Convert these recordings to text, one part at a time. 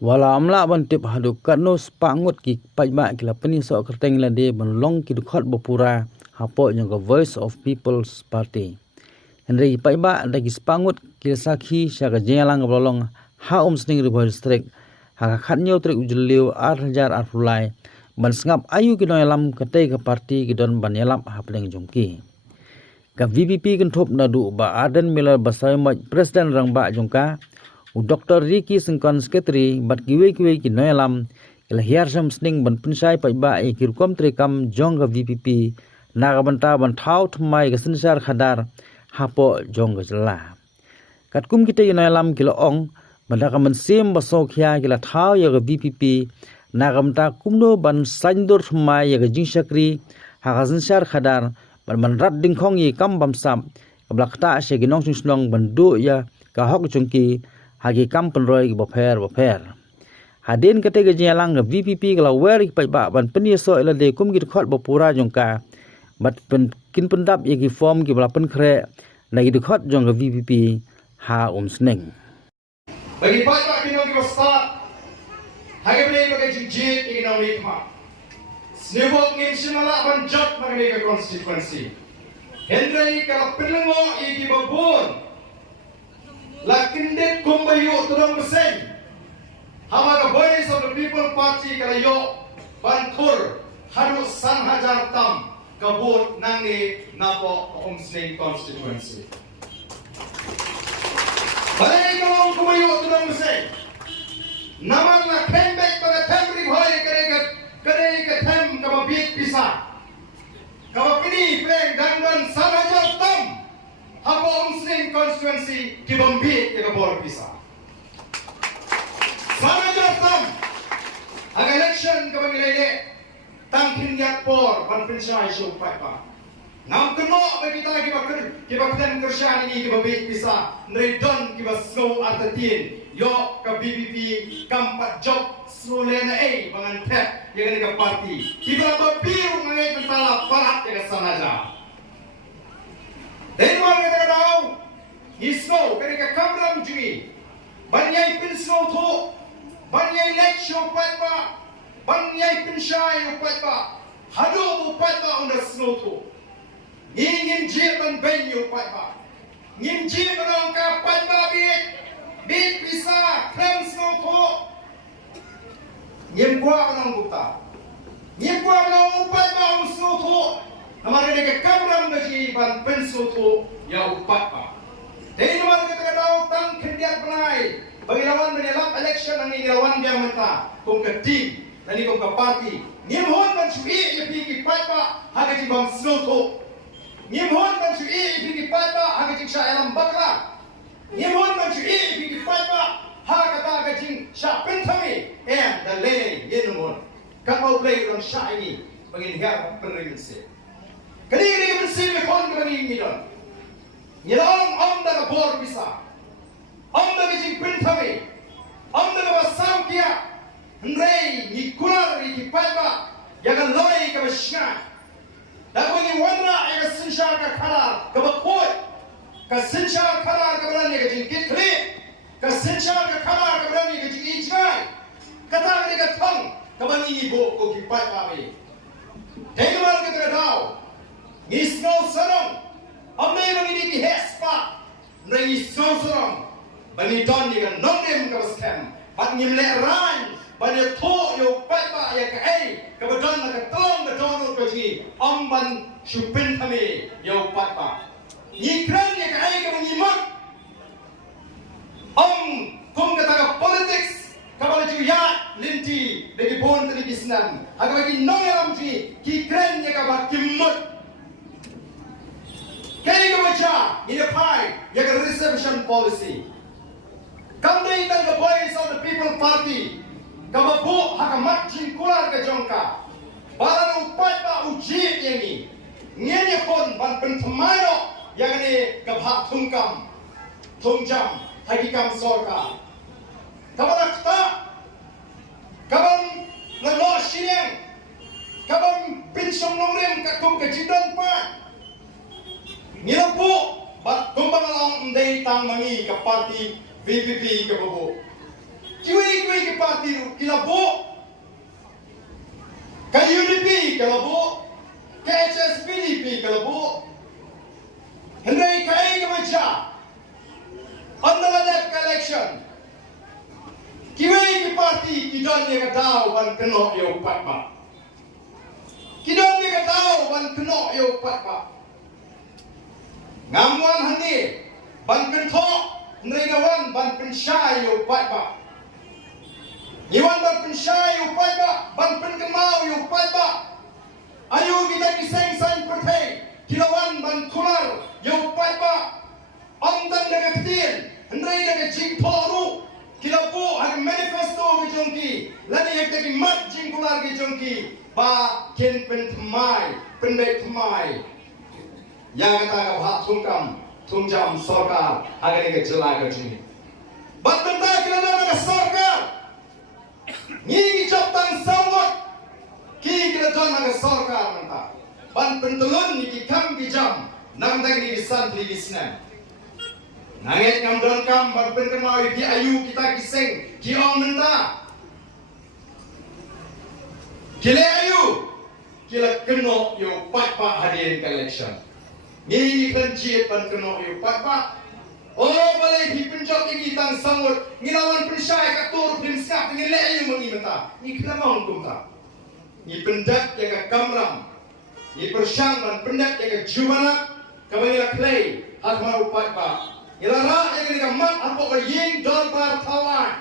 Wala amla ban tip hadu kanu spangut ki pajba kila peni so kerteng la de ban long ki dukhot bopura hapo yang Voice of People's Party. Henry pajba da ki spangut kila sakhi sya jelang bolong ha sning ribo district ha khatnyo trek ujliu 8000 arfulai ban sngap ayu ki noyalam ketai ke parti ki don ban yalap hapleng jongki. Ka VPP kan thop na du ba Aden Miller basai maj presiden rang ba jongka u Dr. Ricky Singkon Sekretari bat kiwe ki noyalam ila hiar sam sning ban pensai pajba e kirkom trekam jong ka VPP naga banta ban thau thmai ka sinsar khadar hapo jong ka jela katkum kita noyalam kilo ong banda ka mensim baso khia kila thau ya ka VPP naga banta kumno ban sandur thmai ya ka jingsakri ha ka sinsar khadar ban rat dingkhong yi kam bam sam kablak ta se ginong sunglong bandu ya ka hok jongki hagi kam penroi ki boper hadin kate ge jelang ge VPP kala wer ki pajba ban peni so ila de kum ki khot bopura jongka bat pen kin pendap ye ki form ki bla pen khre na ki khot jong ge VPP ha sneng bagi pajba kinong ki basta hagi ble bagi jingje economic ma snebok ngin sinala ban jot bagi ke constituency hendrai kala penlengo ki babon Lakindet kumbayo tudong beseng. Hama the Voice of the People Party kala yo bantur hadu san hajar tam kabut nangi napo Sneng constituency. Balai kalong kumbayo tudong beseng. Naman na kembek pada temri bhai kare ke tem kababit pisa. Kabapini pleng dandan san hajar tam. Hapo Sneng constituency kibambi ke bor pisa. Sama jatam. Ang election kabangilele tangkin yak por pan pensai show paipa. Ngam keno bagi kita kibakan kerjaan ini kibambi pisa. Nredon kibas slow artatin. Yo ka BBP kampat job slow lena bangan tep yang ni ka party. Kibaba biru ngai pentala parat ke sana ja. Then one get down, he snow, can get Kamram Jimmy. Banyai pin snow to Banyai lake show pipa, Banyai pin shy pipa, Hado pipa on the snow to Ning Jim and Ben you pipa. Ning Jim and Onka pipa big pisa, clam snow to Nim Guavan Gupta. Nim Guavan pipa on snow to Namanya dekat kamram gaji ban pensu tu ya upat pa. Dari nama kita tahu tang kendiat penai. Bagi lawan menyelam election ang ilawan dia menta. Kung ke team, nani kung ke party. Nimhon man chui ya pigi pa haga ji bang snow tu. Nimhon man chui ya pigi pa haga ji sya elam bakla. Nimhon man chui ya pigi pa haga ta haga ji sya pentami. The lane yenumon. Kapau play orang sya ini bagi negara pemerintah. Kadiri bersih lekon kami midon. Nyelong da bor bisa. Da bijing pentami. Da basam kia. Hendrai ni kular ni paiba. Yagan loi ka basya. Da bagi wana ya sinsha ka khalar ka bakoi. Ka sinsha khalar ka berani ka jing kitri. Ka sinsha ka khalar ka berani ka jing ijai. Kata ni ka thong ka bani ibo ko ki paiba be. Dengmal ka tao. Isno sarong, ame mangini ki hespa, nang isno sarong, bani don ni kan nongem kabaskem, bat nyimle ran, bani to yo paipa ya kai, kabadon na katong na dono kaji, ban shupin kami yo paipa. Ni kran ya kai kabani mak, kung kata politics, kabala ju ya linti, bagi bon tadi bisnan, aga bagi nongem ji, ki kran ya kabat kimut. Kaya baca ini pai yang reservation policy. Kami dan the Voice of the People Party kama bu hakamat jingkular ke jongka. Barang upai ba uji yang ini. Nyenye pun ban pentemano yang ini kebhak tungjam hagikam sorka. Kama nakta kabang lalo sineng kabang pinsong nongrem kakum kejidan pa. Nilapo But kumbang lang day tang mangi ka party VPP ka bobo. Kiwi kiwi ki parti ru kilabo ka UDP kilabo ka HSPDP kilabo hendai kai ke macam another election kiwi ki parti kidon ye ka dau ban keno yo pat ba kidon ye ka dau ban keno yo pat ba ngamuan hani ban kento nregawan ban pensyai yo pat ba Iwan ban pensyai yo pat ba ban penkemau yo pat ba ayo kita kiseng san pertai kilawan ban kular yo pat ba Ontan dengan ketin, hendai dengan jing poru, kilapu ada manifesto ke jongki, lagi yang tadi mat jing kular ke jongki, ba ken pen temai, pen baik temai, yang kata ke bahak tungjam sorkar, agar dengan jelai ke jini. Bat bentar kita dengan sorkar, ni job tang samut, ki kita join dengan sorkar bentar. Ban pentulun ni kam jam, nang tadi ni bisan di bisnan. Nangit ngam don kam barpen kemau di ayu kita kiseng kiong menta kile ayu kila keno yo pat pa hadirin election ni kan jiet pan keno yo pat pa oh balai hi penjok ini tang sangut ngilawan pensyai ka tur prinskap ngile ayu mengi menta ni kena mau kumta ni pendat yang kamram ni persyang dan pendat yang jumana kawai clay hat mau pat pa Ilara yang ini kamat apa kaying don bar tawan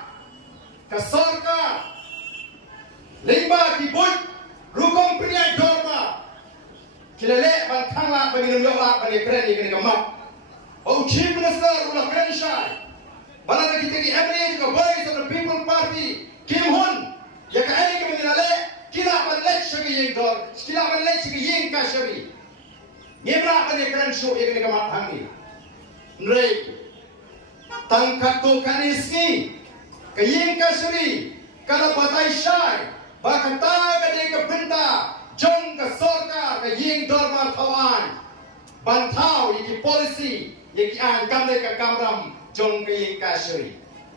kasorka limba kibut rukong penyai dorma kilale ban kangla ban nungyo la ban keren yang ini kamat oh chief minister ulah keren syai bala kita di MLA juga voice of the people party Kim Hun ya ka ai ke ngilale kila ban lek shagi ying dor kila ban lek shagi ying ka shari ngebra ban keren show yang ini kamat hangi Nrei tangkat tu kanis ni kaying kasuri kalau batai syai bakata kade ke benda jong ke sorka kaying dormar tawan bantau iki polisi iki an kamde ke kamram jong kaying kasuri